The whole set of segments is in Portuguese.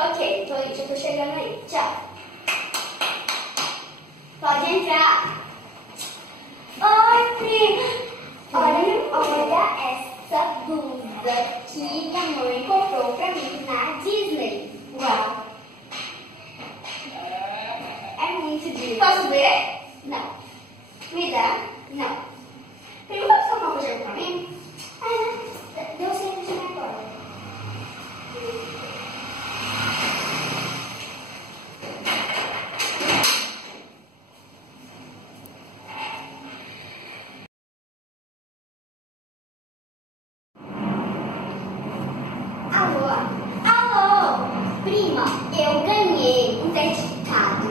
Ok, já tô chegando aí. Tchau. Pode entrar. Oi, prima. Olha essa blusa que minha mãe comprou pra mim na Disney. Uau. É muito Disney. Posso ver? Não. Me dá? Não. Prima, pode fazer uma coisa pra mim? Deu certo de agora. Alô, prima, eu ganhei um certificado.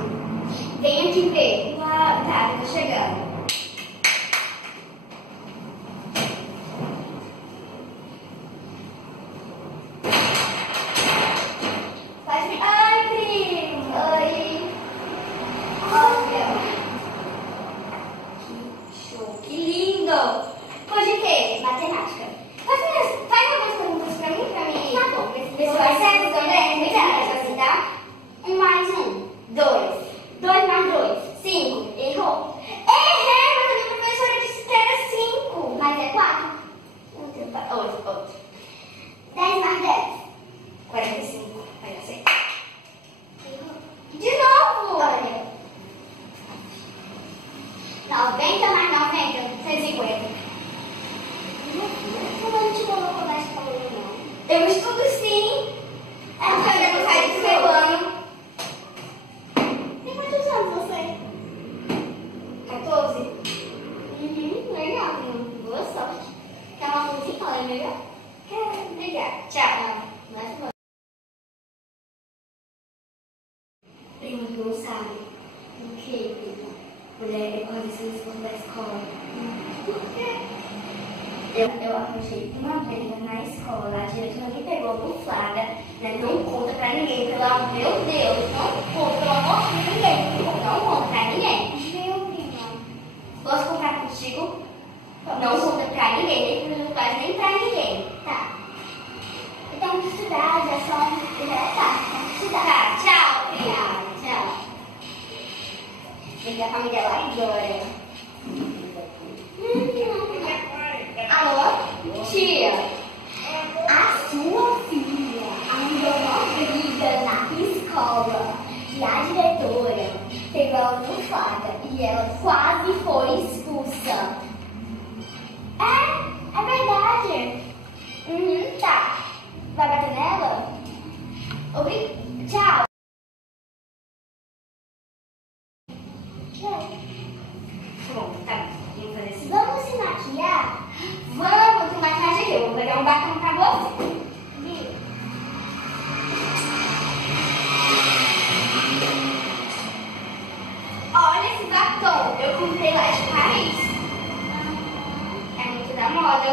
Vem aqui ver. Uau, tá, tô chegando. Pode vir. Oi, prima. Oi. Olha. Que show, que lindo. Cor de quê? Matemática. Faz algumas perguntas pra mim? Tá bom. Vê se vai certo também. Cuidado, assim, tá? 1 mais 1, 2. 2 mais 2, 5. Errou. Errei, mas a minha professora disse que era 5. Mas é 4. 8. 10 mais 10. 45. Vai dar certo. Errou. De novo. Olha. 90 mais 90, 150. Como a gente colocou na escola, não? Eu estudo sim. É porque eu já saí do seu ano. Tem quantos anos você? 14? Legal. Boa sorte. Quer uma música? Olha, melhor? Quero. Obrigada. Tchau. Mais uma. Prima, tu não sabe. O que, prima? Mulher, eu comecei a escola da escola. Por quê? Eu arranjei uma briga na escola, a diretora me pegou no flagra, né? Não conta pra ninguém, meu Deus, não conta, pelo amor de ninguém, não conta pra ninguém. Meu prima. Posso contar contigo? Não conta pra ninguém, nem pros meus pais, nem pra ninguém. Tá. Então, estudar, já só. Tá, estudar. Tá, tchau, prima. Tchau. Liga pra família lá agora. Alô? Tia, a sua filha arrumou uma briga na escola e a diretora pegou ela no flagra e ela quase foi expulsa. É verdade. Tá. Vai bater nela? Tchau. Bom, tá. Vamos se maquiar? Vamos, tem maquiagem aqui. Eu vou pegar um batom pra você. Olha esse batom. Eu comprei lá de Paris. É muito da moda.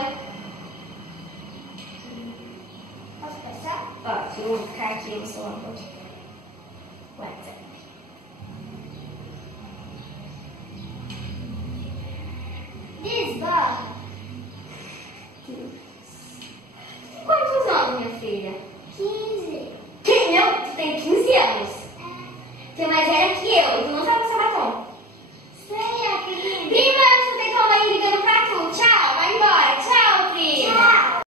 Posso passar? Pode. Eu vou ficar aqui no seu WhatsApp. Lisboa. Quantos anos, minha filha? 15. Meu, tu tem 15 anos. É. Tu é mais velha que eu, tu não sabe passar batom.